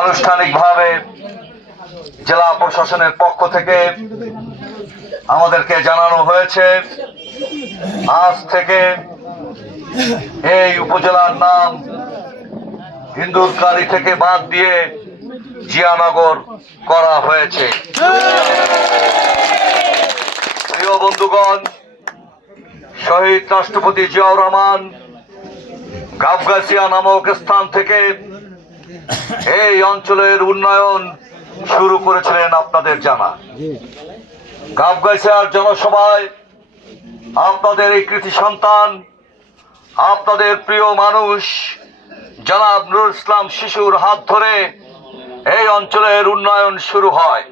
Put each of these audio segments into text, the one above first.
আনুষ্ঠানিকভাবে জেলা প্রশাসনের পক্ষ থেকে আমাদেরকে জানানো হয়েছে আজ থেকে এই উপজেলার নাম হিন্দুরকালী থেকে বাদ দিয়ে জিয়ানগর করা হয়েছে। প্রিয় বন্ধুগণ, শহীদ রাষ্ট্রপতি জিয়াউর রহমান গাবগাছিয়া নামক স্থান থেকে এই অঞ্চলের উন্নয়ন শুরু করেছিলেন আপনাদের জানা। গাবগাছিয়ার জনসভায় আপনাদের এই কৃতি সন্তান, আপনাদের প্রিয় মানুষ জনাব নুরুল ইসলাম শিশুর হাত ধরে এই অঞ্চলের উন্নয়ন শুরু হয়।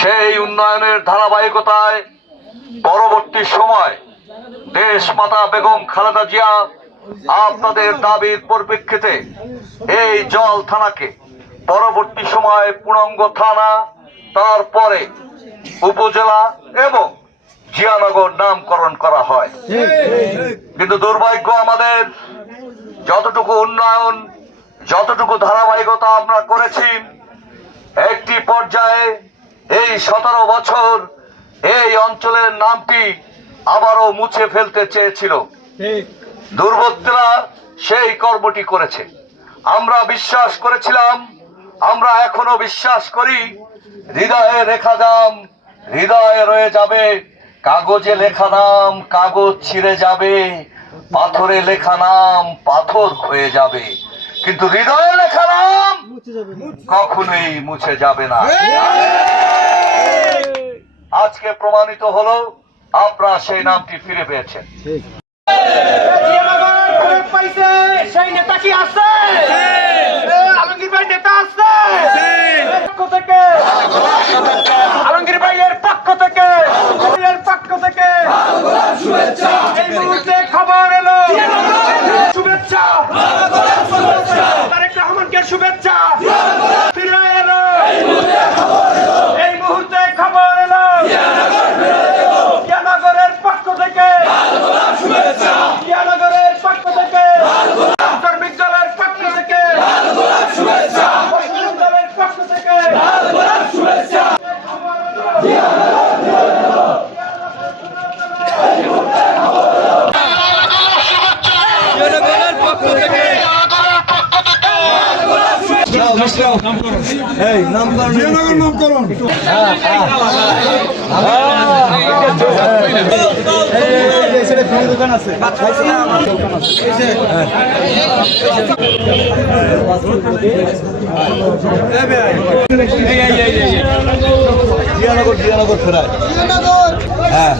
সেই উন্নয়নের ধারাবাহিকতায় পরবর্তী সময় দেশ মাতা বেগম খালেদা জিয়া আপনাদের দাবির পরিপ্রেক্ষিতে এই জল থানাকে পরবর্তী সময়ে পূর্ণাঙ্গ থানা, তারপরে উপজেলা এবং জিয়ানগর নামকরণ করা হয়। কিন্তু দুর্ভাগ্য আমাদের, যতটুকু উন্নয়ন, যতটুকু ধারাবাহিকতা আমরা করেছি, একটি পর্যায়ে এই 17 বছর এই অঞ্চলের নামটি আবারও মুছে ফেলতে চেয়েছিল। দুর্বৃত্তরা সেই কর্মটি করেছে। আমরা বিশ্বাস করেছিলাম, আমরা এখনো বিশ্বাস করি, হৃদয়ে লেখা নাম হৃদয়ে রয়ে যাবে, কাগজে লেখা নাম কাগজ ছিঁড়ে যাবে, পাথরে লেখা নাম পাথর ক্ষয়ে যাবে, কিন্তু হৃদয়ে লেখা নাম কখনোই মুছে যাবে না। আজকে প্রমাণিত হলো আপনারা সেই নামটি ফিরে পেয়েছেন। সেই নেতা কি আছে? আলমগীর ভাই নেতা আছে আলমগীর ভাইয়ের পক্ষ থেকে এই মুহূর্তে খবর এলো, শুভেচ্ছা তারেক রহমানকে শুভেচ্ছা ফিরে এলো। এই মুহূর্তে খবর এলো জিয়ানগরের পক্ষ থেকে, জিয়ানগরের পক্ষ থেকে, শ্রমিক দলের পক্ষ থেকে, মুসলিম দলের পক্ষ থেকে দোকান আছে জিয়ানগর ফেরায়। হ্যাঁ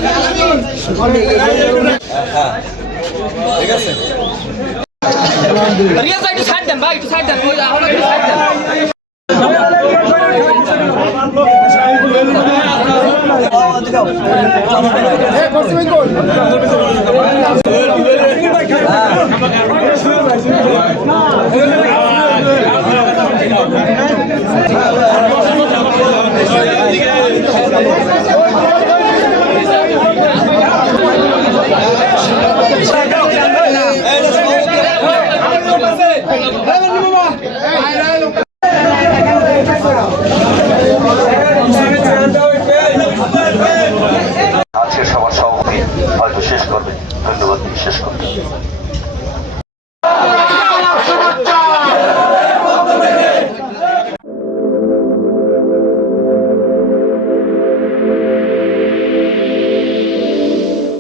হ্যাঁ ঠিক আছে। রিয়াজ একটু সাইড দেন ভাই, একটু সাইড দেন, ওই আমরা একটু সাইড দেন। Hey,